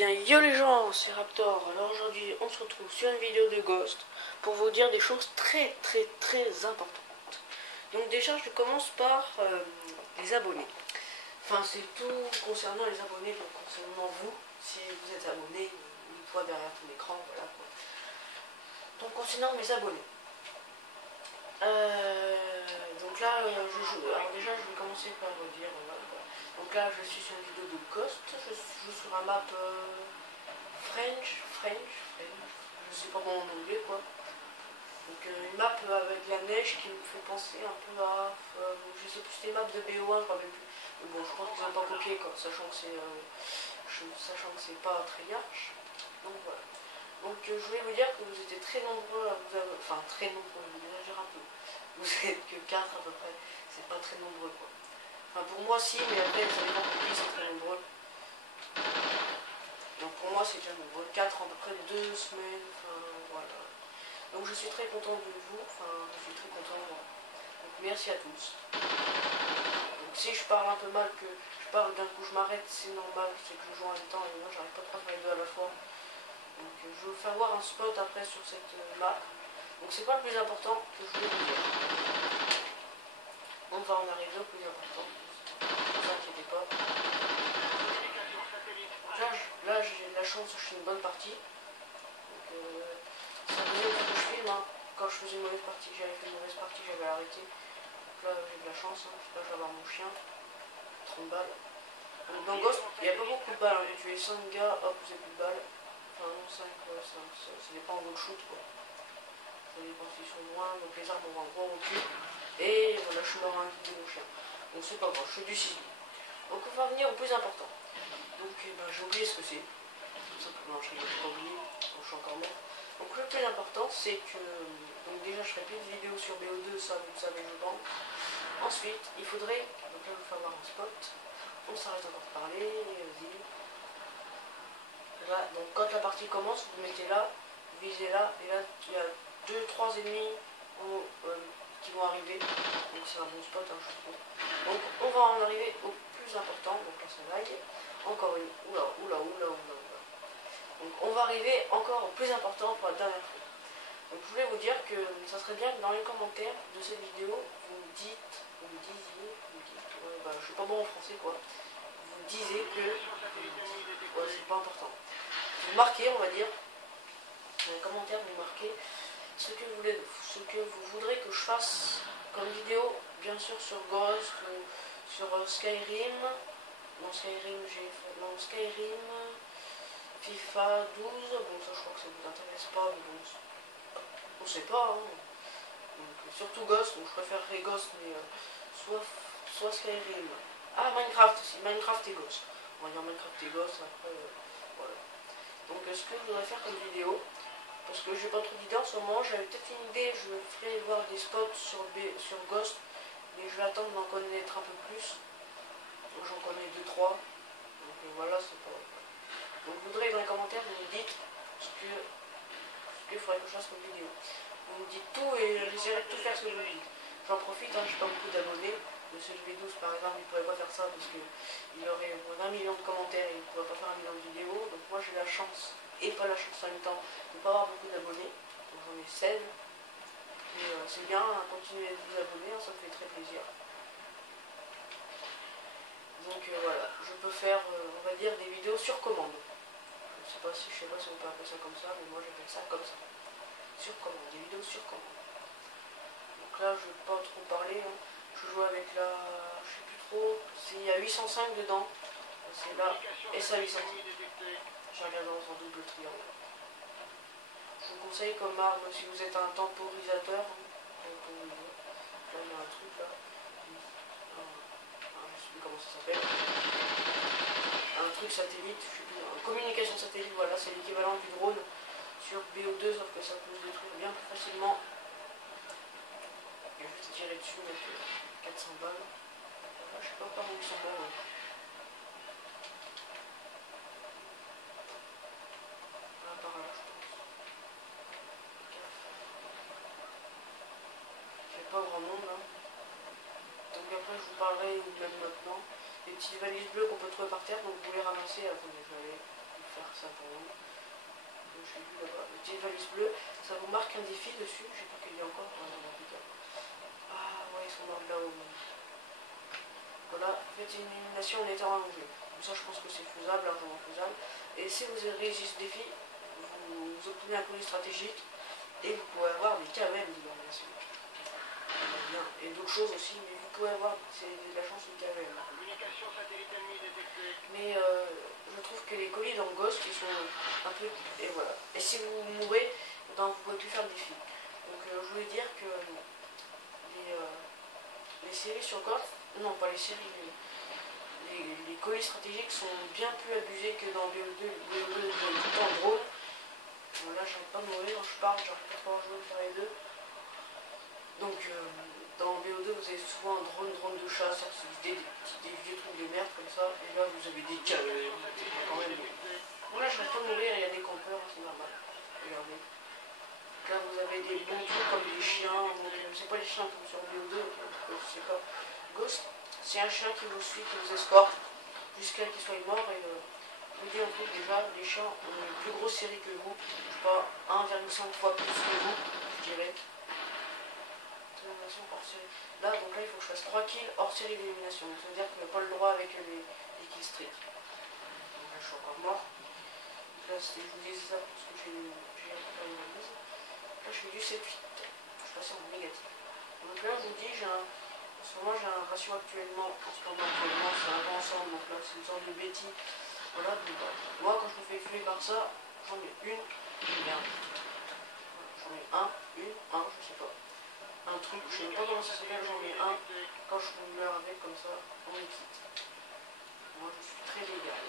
bien yo les gens, c'est Raptor. Alors aujourd'hui on se retrouve sur une vidéo de Ghost pour vous dire des choses très importantes. Donc déjà je commence par les abonnés. Enfin c'est tout concernant les abonnés, donc concernant vous, si vous êtes abonné, une fois derrière ton écran, voilà quoi. Donc concernant mes abonnés. Donc là je joue. Alors déjà je vais commencer par vous dire voilà. Donc là je suis sur une vidéo de Ghost, je joue sur un map French, je sais pas comment en anglais quoi. Donc une map avec la neige qui me fait penser un peu à, je sais plus, c'était une map de BO1, je crois même plus. Mais bon, je pense qu'ils n'ont pas copié quoi, sachant que c'est pas très large. Donc voilà. Donc je voulais vous dire que vous étiez très nombreux à vous abonner, enfin très nombreux, je vais exagérer un peu. Vous êtes que 4 à peu près, c'est pas très nombreux quoi. Enfin pour moi si, mais après ça dépend pour qui c'est très nombreux. Donc pour moi c'est déjà nombreux, 4 en à peu près 2 semaines, enfin voilà. Donc je suis très content de vous, enfin je suis très content. Voilà. Donc merci à tous. Donc si je parle un peu mal, que je parle d'un coup je m'arrête, c'est normal, c'est que je joue en même temps et moi j'arrive pas à faire les deux à la fois. Donc je vais vous faire voir un spot après sur cette map. Donc c'est pas le plus important que je voulais vous dire. On va en arriver au plus important, ne vous inquiétez pas. Là j'ai de la chance, je fais une bonne partie. Donc c'est la deuxième fois que je filme. Hein. Quand je faisais une mauvaise partie, j'avais fait une mauvaise partie, j'avais arrêté. Donc là j'ai de la chance, hein. Là je vais avoir mon chien. 30 balles. Donc dans Ghost, il n'y a pas beaucoup de balles. Hein. J'ai tué 5 gars, hop, vous avez plus de balles. Enfin non, 5, ouais, ça dépend de votre shoot quoi. Ça dépend s'ils sont loin, donc les arbres vont droit au cul. Et voilà, je suis mort à un coup de mon chien. Donc c'est pas grave, je fais du 6. Donc on va venir au plus important. Donc j'ai oublié ce que c'est. Tout simplement, je n'ai pas oublié, donc je suis encore mort. Donc le plus important c'est que, donc déjà je ferai plus de vidéos sur BO2, ça vous le savez je pense. Ensuite, il faudrait, donc là je vais faire voir un spot. On s'arrête encore de parler, vas-y. Là, donc quand la partie commence, vous mettez là, vous visez là, et là il y a 2-3 ennemis qui vont arriver. Donc c'est un bon spot, hein, je trouve. Donc on va en arriver au plus important, donc là ça vaille. Encore une, oula. Donc on va arriver encore au plus important pour la dernière fois. Donc je voulais vous dire que ça serait bien que dans les commentaires de cette vidéo, vous me disiez, ouais, bah, je suis pas bon en français quoi. Vous disiez que, ouais, c'est pas important. Vous marquez, on va dire, dans les commentaires, vous marquez ce que vous voudrez que je fasse comme vidéo, bien sûr sur Ghost, sur Skyrim. Dans Skyrim, FIFA 12, bon ça je crois que ça vous intéresse pas, mais bon, on sait pas, hein. Donc, surtout Ghost, donc je préférerais Ghost, mais soit Skyrim. Ah, Minecraft aussi, Minecraft et Ghost. On va dire Minecraft et Ghost, après, voilà. Donc ce que je voudrais faire comme vidéo, parce que j'ai pas trop d'idées en ce moment, j'avais peut-être une idée, je ferai voir des spots sur Ghost, mais je vais attendre d'en connaître un peu plus. Donc j'en connais 2-3, donc voilà, c'est pas... Donc je voudrais dans les commentaires, vous me dites ce qu'il faudrait que je fasse comme vidéo. Vous me dites tout et j'essaierai de tout faire ce que vous me dites. J'en profite, hein, j'ai pas beaucoup d'abonnés. Le CLV12 par exemple, il pourrait pas faire ça parce qu'il aurait 1 million de commentaires et il pourrait pas faire 1 million de vidéos. Donc moi j'ai la chance, et pas la chance en même temps, de ne pas avoir beaucoup d'abonnés. Donc j'en ai 16. Mais c'est bien, hein, continuez de vous abonner, hein, ça me fait très plaisir. Donc voilà, je peux faire, on va dire, des vidéos sur commande. Je sais pas si on peut appeler ça comme ça, mais moi j'appelle ça comme ça. Sur commande, des vidéos sur commande. Donc là, je vais pas trop parler. Hein. Je joue avec la, je sais plus trop, il y a 805 dedans. C'est là, et ça 805. J'ai regardé dans un double triangle. Je vous conseille comme arme si vous êtes un temporisateur. Là, il y a un truc là. Je sais plus comment ça s'appelle. Un truc satellite, je sais plus. Communication satellite, voilà, c'est l'équivalent du drone sur BO2, sauf que ça peut se détruire bien plus facilement. Je vais juste tirer dessus, mettre 400 balles. Voilà, je sais pas par où ils sont morts. Ouais. Ah, par là, je pense. Il n'y a pas grand monde. Hein. Donc après, je vous parlerai, ou même maintenant, des petites valises bleues qu'on peut trouver par terre. Donc vous les ramassez. Attendez, je vais aller faire ça pour vous. J'ai vu là-bas, le petit valise bleu, ça vous marque un défi dessus, je sais pas qu'il y a encore dans putain. Ah ouais, ils sont morts là-haut. Voilà, faites une élimination en étant allongé. Donc ça je pense que c'est faisable, largement faisable. Et si vous réussissez ce défi, vous obtenez un colis stratégique et vous pouvez avoir des KM dedans, bien sûr. Et d'autres choses aussi, mais vous pouvez avoir de la chance de KM. Mais je trouve que les colis dans Ghost, ils sont un peu... Et voilà. Et si vous mourrez, ben, vous ne pouvez plus faire de défi. Donc je voulais dire que les séries sur Ghost, non pas les séries, les colis stratégiques sont bien plus abusés que dans BO2. BO2 est tout le temps drôle. Bon, là, j'arrête pas de mourir, je pars, j'arrête pas de pouvoir jouer par les deux. Donc, dans BO2, vous avez souvent un drone de chasse, des vieux trucs de merde comme ça, et là, vous avez des cavaliers. Quand même. Bon, là, je reste pas de mourir, il y a des campeurs, c'est normal. Regardez. Là, vous avez des bons trucs comme des chiens, c'est pas les chiens comme sur BO2, je sais pas. Ghost, c'est un chien qui vous suit, qui vous escorte, jusqu'à qu'il soit mort, et je vous dis un truc déjà, les chiens ont une plus grosse série que vous, je sais pas, 1,5 fois plus que vous, je dirais. Hors série. Là, donc là, il faut que je fasse 3 kills hors série d'élimination. Donc, ça veut dire que je n'ai pas le droit avec les kills streak. Donc là, je suis encore mort. Donc là, je vous disais ça parce que j'ai récupéré ma mise. Là, je fais du 7-8. Je suis passé en négatif. Donc là, je vous dis, en ce moment, j'ai un ratio actuellement. C'est un grand ensemble. Donc là, c'est une sorte de bêtise. Voilà, donc, moi, quand je me fais tuer par ça, j'en ai une, merde. J'en ai un, je sais pas. Un truc, je sais pas comment ça s'appelle, j'en ai un. Quand je meurs avec comme ça, on les quitte. Moi je suis très légal.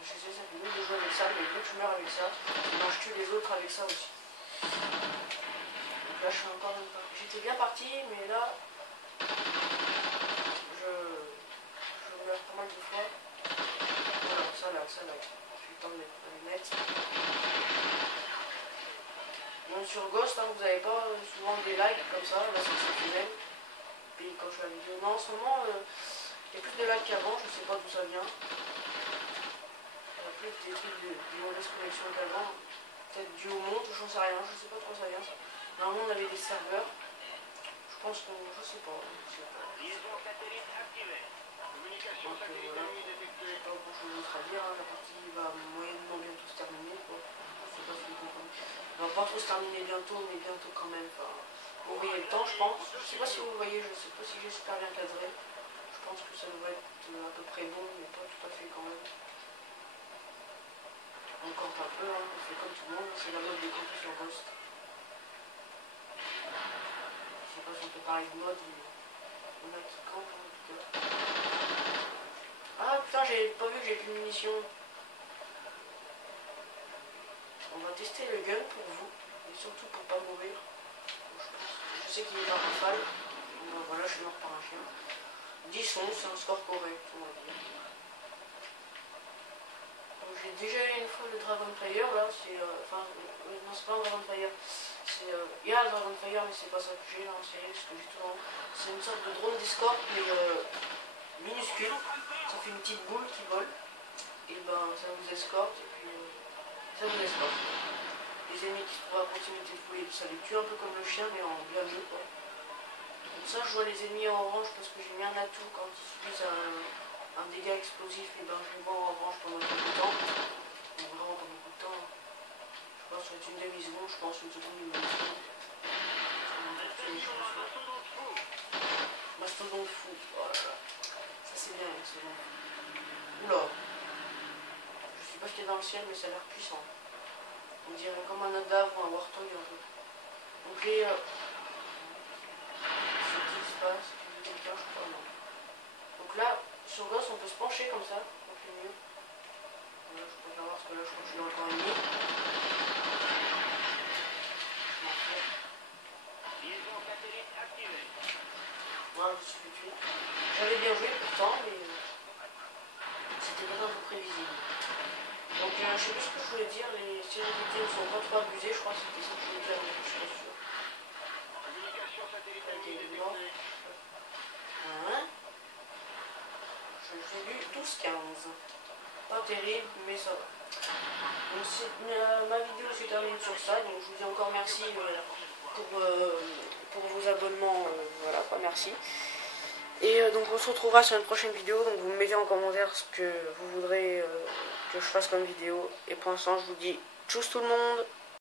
Je sais ça fait mieux de jouer avec ça, mais dès que je meurs avec ça, moi je tue les autres avec ça aussi. Donc là je suis encore même pas. J'étais bien parti, mais là je meurs pas mal de fois. Voilà, ça là. J'ai eu le temps de les mettre. Bon, sur Ghost, hein, vous n'avez pas souvent des likes comme ça, là c'est exceptionnel. Puis quand je fais la vidéo, non, en ce moment, il y a plus de likes qu'avant, je sais pas d'où ça vient. Il y a plus des trucs de mauvaise connexion qu'avant. Peut-être dû au monde, j'en sais rien, je sais pas trop ça vient ça. Normalement on avait des serveurs. Je pense qu'on. Je sais pas. Donc voilà. Je sais pas grand chose d'autre à dire, hein. La partie va moyennement bientôt se terminer, quoi. Je sais pas si vous comprenez. Elle va pas trop se terminer bientôt, mais bientôt quand même. Enfin, vous voyez le temps, je pense. Je sais pas si vous voyez, je sais pas si j'ai super bien cadré. Je pense que ça devrait être à peu près bon, mais pas tout à fait quand même. On campe un peu, hein. On fait comme tout le monde, c'est la mode des camps sur Ghost. Je sais pas si on peut parler de mode, mais on a qui campe en tout cas. Ah putain, j'ai pas vu que j'ai plus de munitions. On va tester le gun pour vous, et surtout pour pas mourir. Je sais qu'il est dans rafale. Donc voilà, je suis mort par un chien. 10-11, c'est un score correct, on va dire. Donc j'ai déjà eu une fois le Dragon Player, là, c'est... Enfin, non, c'est pas un Dragon Player. Il y a un Dragon Player, mais c'est pas ça que j'ai là en série, parce que j'ai tout. C'est une sorte de drone d'escorte, mais minuscule. Ça fait une petite boule qui vole. Et ben, ça vous escorte, et puis... ça vous escorte. Les ennemis qui se trouvent à proximité de vous, ça les tue un peu comme le chien, mais en bien mieux, quoi. Donc ça, je vois les ennemis en orange parce que j'ai mis un atout quand ils subissent un dégât explosif, et ben je les vois en orange pendant beaucoup de temps. Donc vraiment pas beaucoup de temps. Je pense que c'est une demi-seconde, je pense une seconde, une demi-seconde. Mastodonte fou, oh là là. Ça c'est bien, mastodonte. Oula. Je suis pas jeté dans le ciel, mais ça a l'air puissant. On dirait comme un Nadav ou un Warthog un peu. Donc les... quelqu'un, je crois, non. Donc là, sur Ghost, on peut se pencher comme ça, donc c'est mieux. Voilà, je peux faire voir parce que là, je crois que je suis encore ennemi. Je m'en fais. Voilà, je me suis fait tuer. J'avais bien joué pourtant, mais c'était pas un peu prévisible. Donc je sais plus ce que je voulais dire, les séries d'été ne sont pas trop abusées, je crois que c'était ça que je voulais dire, mais je suis pas sûr. Ok, il est mort. Hein? J'ai lu 12-15. Pas terrible, mais ça va. ma vidéo se termine sur ça, donc je vous dis encore merci pour vos abonnements, voilà quoi, merci. Et donc on se retrouvera sur une prochaine vidéo, donc vous me mettez en commentaire ce que vous voudrez que je fasse comme vidéo. Et pour l'instant je vous dis tchuss tout le monde.